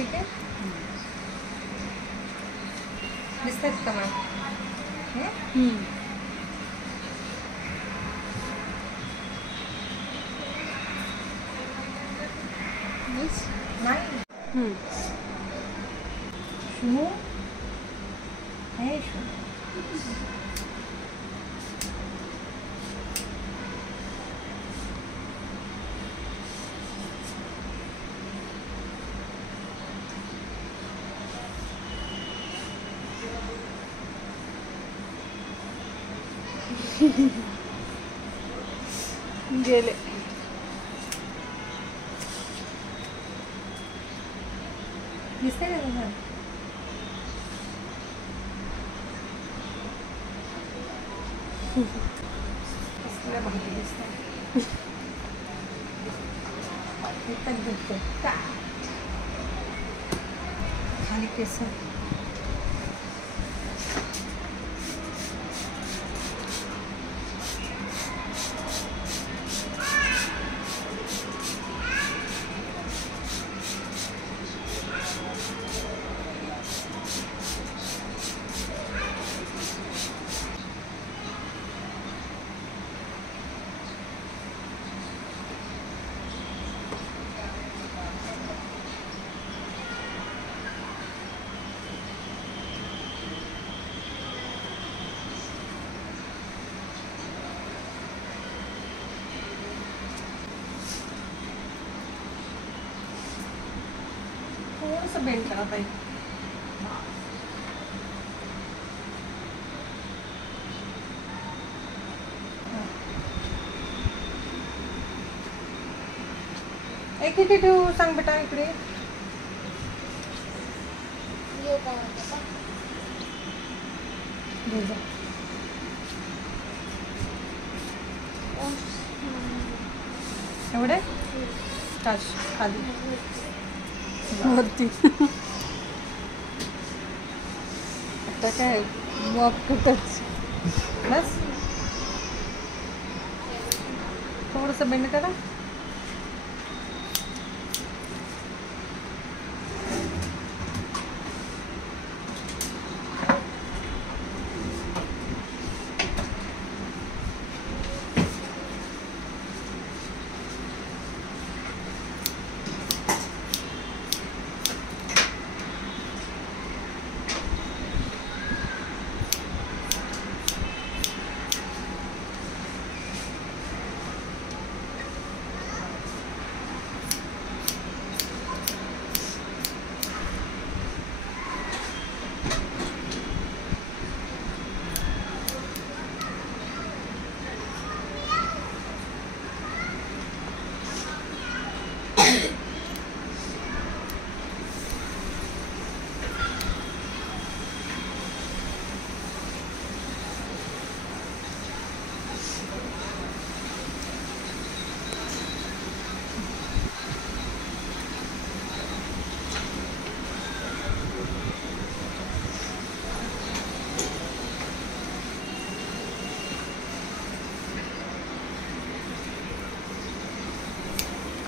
ठीक आहे. दिसतात का मॅम? नाही शू है शू. गेले. दिसते का तुम्हाला? कसल्या भाजी दिसतात. एकच दिसतो का खाली केस. थोडंसं बेंड करा ताई. एक इथे ठेवू सांग बेटा इकडे. घे जा. एवढे टाच खाली वरती. आता काय वॉक टच. बस थोडंसं बेंड करा.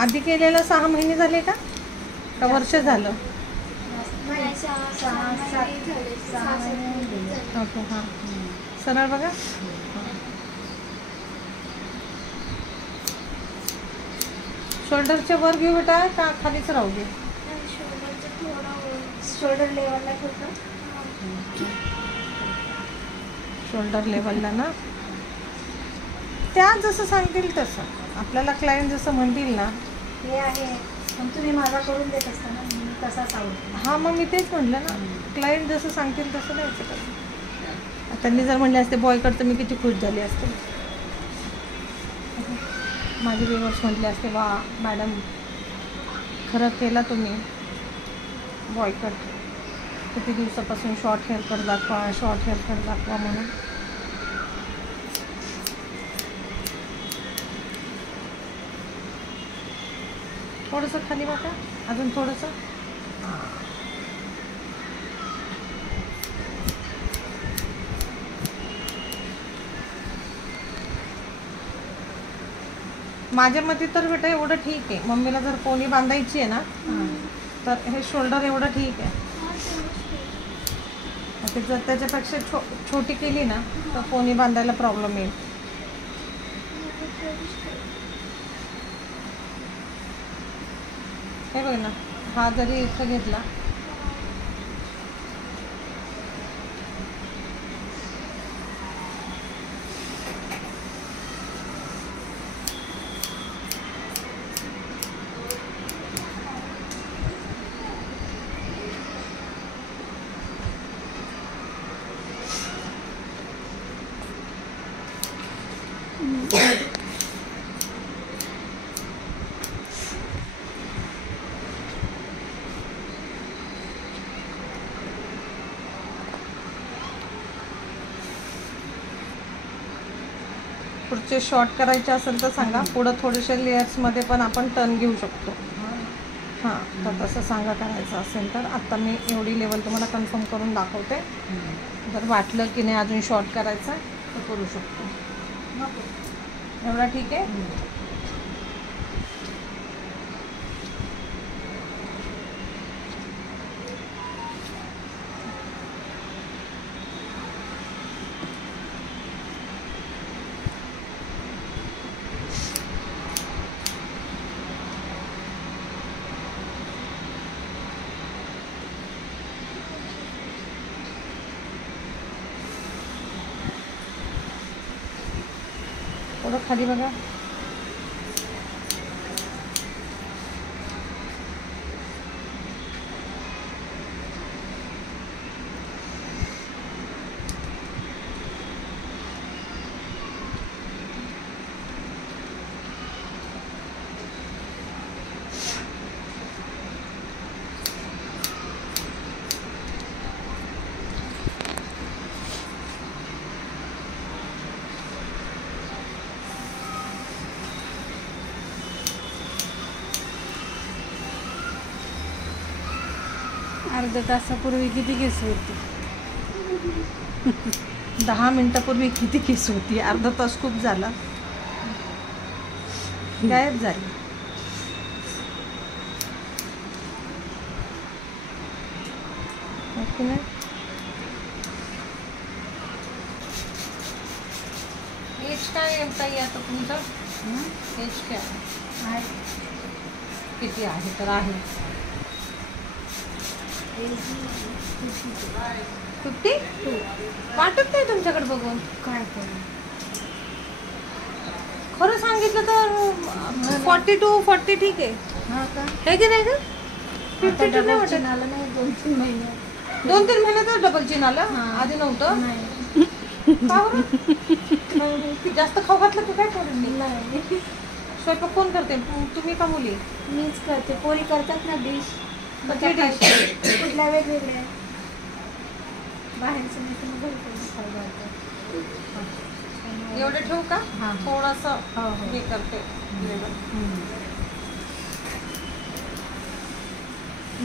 आधी केलेलं 6 महिने झाले का वर्ष झालं? ओके हां सरळ बघा. शोल्डरच्या वर घेऊ बेटा का खालीच राहू दे? शोल्डर लेवलला ठेवतो. शोल्डर लेवलला ना त्या जसं सांगतील तसं आपल्याला क्लायंट जसं म्हणतील ना. हे आहे पण तुम्ही माझा करून देत असताना मी तसाच आवडतो. हां मग मी तेच म्हटलं ना क्लायंट जसं सांगतील तसं द्यायचं का. त्यांनी जर म्हणले असते बॉयकट तर मी किती खुश झाली असते. माझे व्ह्युअर्स म्हटले असते वा मॅडम खरं केला तुम्ही बॉयकट. किती दिवसापासून शॉर्ट हेअरकट दाखवा म्हणून. थोडंसं खाली बघा अजून थोडंसं. माझ्या मते तर बेटा एवढं ठीक आहे. मम्मीला जर पोनी बांधायची आहे ना तर हे शोल्डर एवढं ठीक आहे. ते जर त्याच्यापेक्षा छोटी केली ना तर पोनी बांधायला प्रॉब्लेम येईल. हे बघ ना, हा जरी इथं घेतला पुढचे शॉर्ट करायचे असेल तर सांगा. पुढं थोडेसे लेयर्समध्ये पण आपण टर्न घेऊ शकतो. हां, तर तसं सांगा करायचं असेल तर. आत्ता मी एवढी लेवल तुम्हाला कन्फर्म करून दाखवते. जर वाटलं की नाही अजून शॉर्ट करायचं तर करू शकतो. एवढा ठीक आहे. थोडं खाली बघा. अर्ध्या तासापूर्वी किती केस होती? 10 मिनिटापूर्वी किती केस होती? अर्धा तास खूप झाला. गायब झाली. ओके ना. एज काय आहे ताई आता तुमचं? एज काय आहे? किती आहे? तर आहे 52. वाटत नाही तुमच्याकडे बघून. काय करू? खरं सांगितलं तर 42, 40 ठीक आहे. हा का? हे की नाही का? आता 52 नाही डबल वाटत. चिन आलं नाही 2-3 महिने. 2-3 महिन्यातच डबल चिन आलं. हां. आधी नव्हतं. नाही. का बरं? जास्त खाऊ घातलं की काय करून नाही. स्वयंपाक कोण करते? तुम्ही का मुली? मीच करते. पोरी करतात ना डिश. कुठली dish? कुठल्या वेगवेगळ्या बाहेरचं नाही तर मग घरचं खायला होतं. एवढं ठेवू का? हां. थोडंसं हो, हो. हे करते लेवल.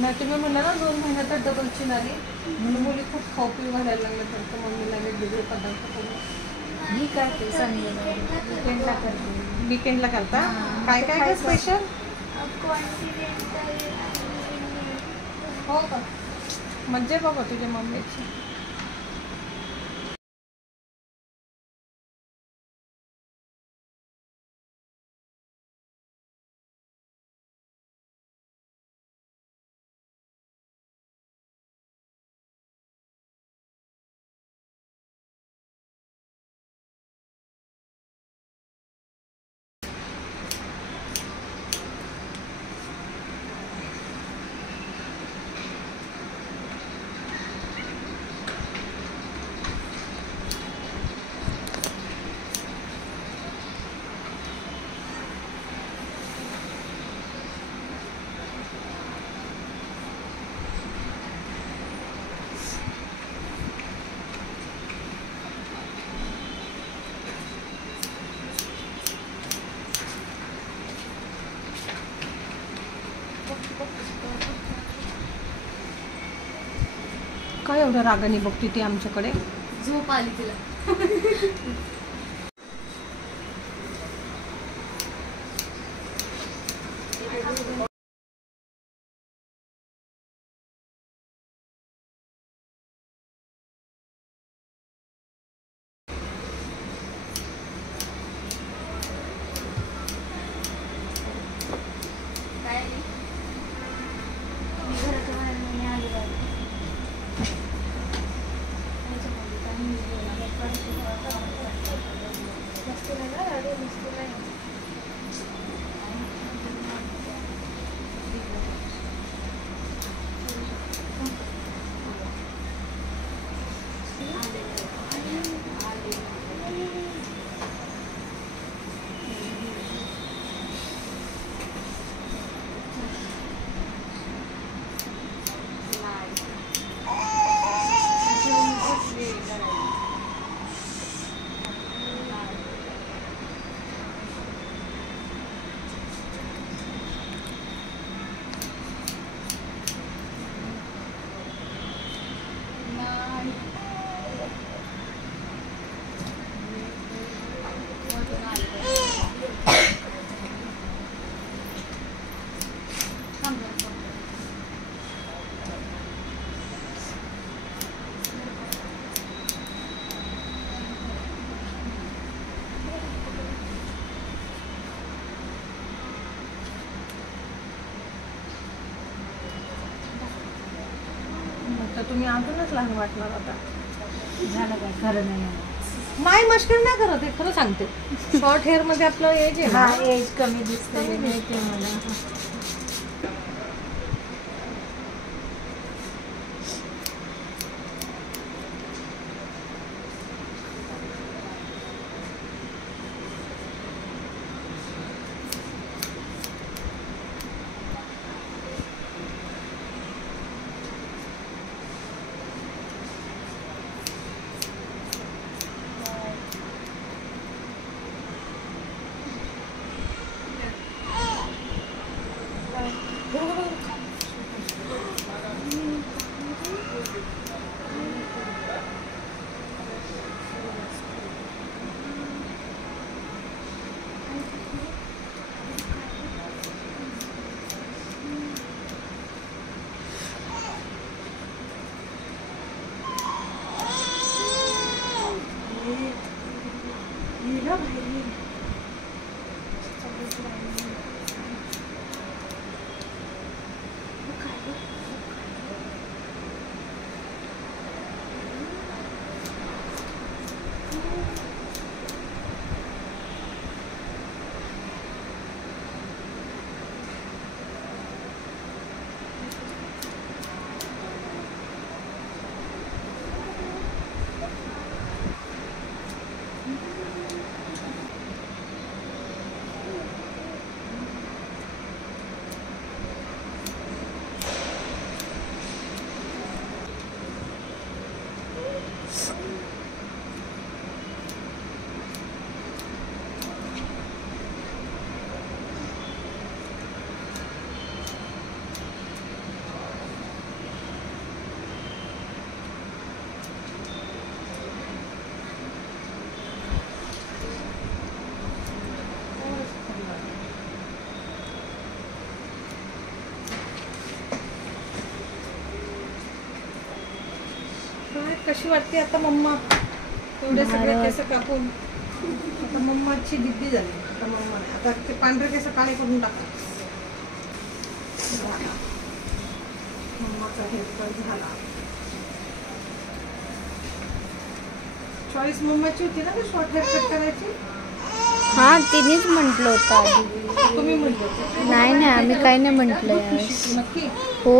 नाही तुम्ही म्हणलं ना 2 महिन्यातच डबल चिन आली. मुली खूप खाऊ पिऊ घालायला लागल्या तर मम्मीला वेगवेगळे पदार्थ करून. मी करते संडेला, वीकेंडला करते. वीकेंडला करता? हां. काय काय काय स्पेशल? हो का? मज्जा आहे बाबा तुझ्या मम्मीची. काय एवढं रागाने बघते ती आमच्याकडे? झोप आली तिला. तर तुम्ही अजूनच लहान वाटणार आता. झालं काय खरं नाही. नाही मस्करी नाही करत आहे, खरं सांगते. शॉर्ट हेअर मध्ये आपलं एज आहे हा ना. एज कमी दिसतंय माहिती आहे मला. कशी वाटते आता मम्मा? एवढे सगळे केस कापून आता मम्माची दिद्दी झाली. आता मम्मा आता ते पांढरे केस काळे करून टाका. मम्माचा हेअरकट झाला. चॉईस मम्माची होती ना ते शॉर्ट हेअरकट करायची. हा तिनेच म्हटलं होतं आधी. तुम्ही म्हटले होते. नाही नाही आम्ही काही नाही म्हटलं यावेळेस. नक्की हो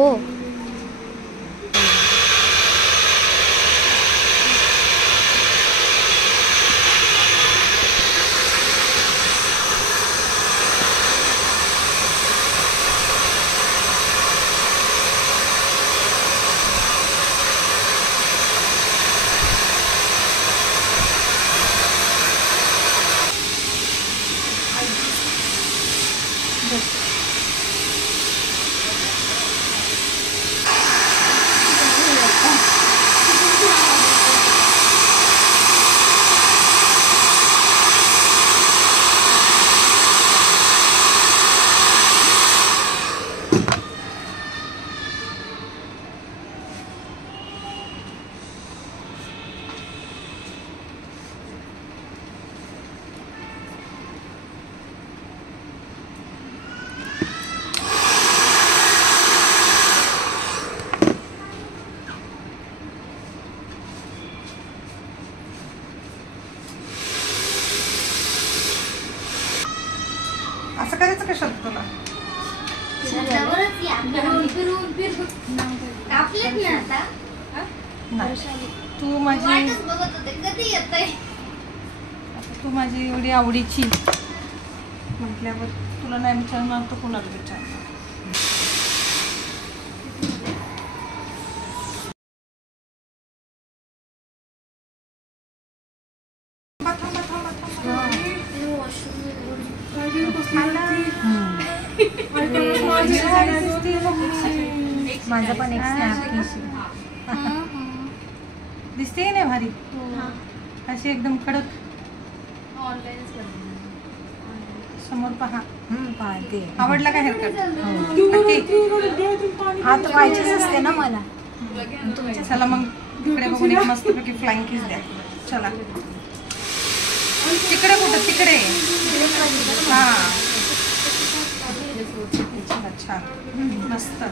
करायचं कशात तुला? नाही. तू माझी एवढी आवडीची म्हटल्यावर तुला नाही विचारणार तर कुणाला विचारणार? माझं पण एक दिसते नाही भारी अशी एकदम कडक. समोर पहा. पाहते. आवडला का हेअरकट? हात व्हायचीच असते ना मला. चला मग तिकडे बघून एक मस्तपैकी फ्लाइंग किस द्या. चला तिकडे कुठं? तिकडे. हा छान मस्त.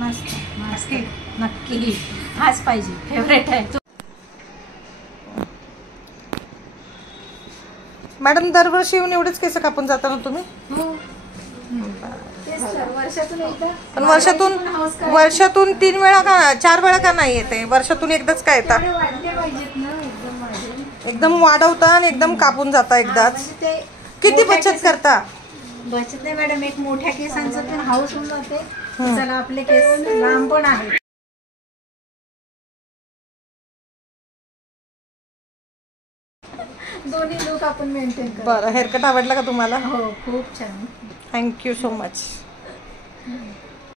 मस्त मस्त नक्की हाच पाहिजे, फेवरेट आहे. मॅडम दरवर्षी येऊन एवढेच केस कापून जाता ना तुम्ही? पण वर्षातून 3 वेळा का 4 वेळा का नाही येते? वर्षातून एकदाच का येतात? एकदम वाढवता आणि एकदम कापून जाता एकदाच. किती बचत करता? बचत नाही मॅडम, एक मोठ्या केसांचं पण हाऊस होऊन जाते. चला आपले केस लांब पण आहे. दोन्ही लुक आपण मेंटेन करतो. बरं, हेअरकट आवडला का तुम्हाला? हो, खूप छान. Thank you so much.